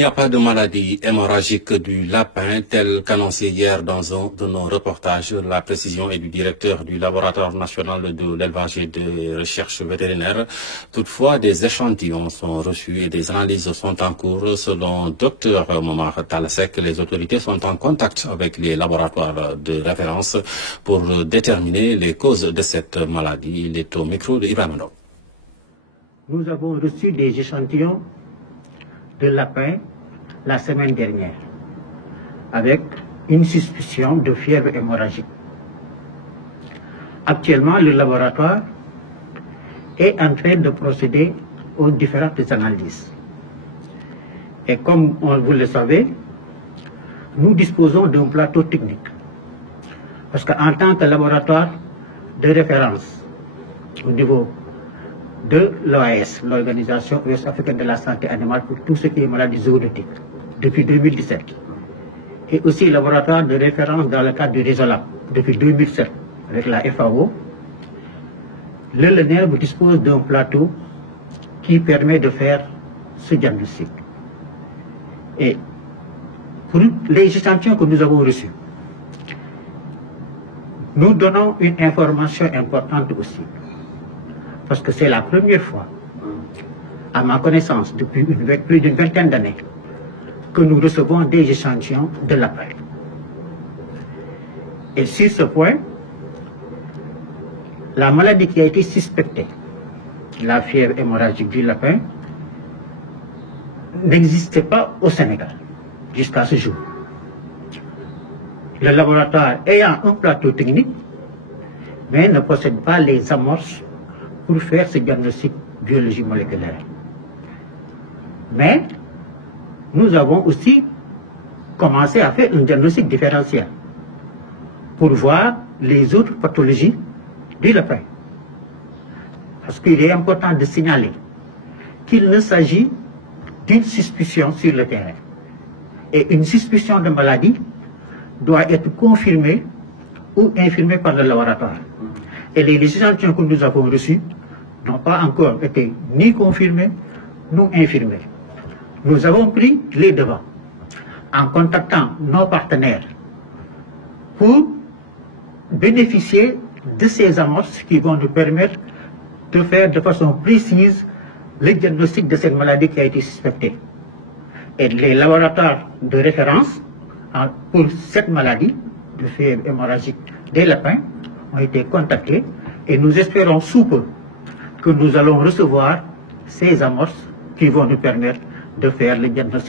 n'y a pas de maladie hémorragique du lapin, telle qu'annoncé hier dans un de nos reportages. La précision est du directeur du laboratoire national de l'élevage et de recherche vétérinaire. Toutefois, des échantillons sont reçus et des analyses sont en cours. Selon Dr Momar Talasek, les autorités sont en contact avec les laboratoires de référence pour déterminer les causes de cette maladie. Il est au micro de Ibrahima Ndao. Nous avons reçu des échantillons de lapin la semaine dernière avec une suspicion de fièvre hémorragique. Actuellement, le laboratoire est en train de procéder aux différentes analyses. Et comme vous le savez, nous disposons d'un plateau technique. Parce qu'en tant que laboratoire de référence au niveau de l'OAS, l'Organisation ouest-africaine de la santé animale pour tout ce qui est maladie zoonotique, depuis 2017. Et aussi laboratoire de référence dans le cadre du RESOLAP, depuis 2007, avec la FAO. Le LENERB dispose d'un plateau qui permet de faire ce diagnostic. Et pour les échantillons que nous avons reçus, nous donnons une information importante aussi. Parce que c'est la première fois, à ma connaissance, depuis plus d'une vingtaine d'années, que nous recevons des échantillons de lapin. Et sur ce point, la maladie qui a été suspectée, la fièvre hémorragique du lapin, n'existait pas au Sénégal jusqu'à ce jour. Le laboratoire ayant un plateau technique, mais ne possède pas les amorces pour faire ce diagnostic biologie moléculaire. Mais nous avons aussi commencé à faire un diagnostic différentiel pour voir les autres pathologies du lapin. Parce qu'il est important de signaler qu'il ne s'agit d'une suspicion sur le terrain. Et une suspicion de maladie doit être confirmée ou infirmée par le laboratoire. Et les échantillons que nous avons reçus n'ont pas encore été ni confirmés, ni infirmés. Nous avons pris les devants en contactant nos partenaires pour bénéficier de ces amorces qui vont nous permettre de faire de façon précise le diagnostic de cette maladie qui a été suspectée. Et les laboratoires de référence pour cette maladie de fièvre hémorragique des lapins ont été contactés et nous espérons sous peu que nous allons recevoir ces amorces qui vont nous permettre de faire le diagnostic.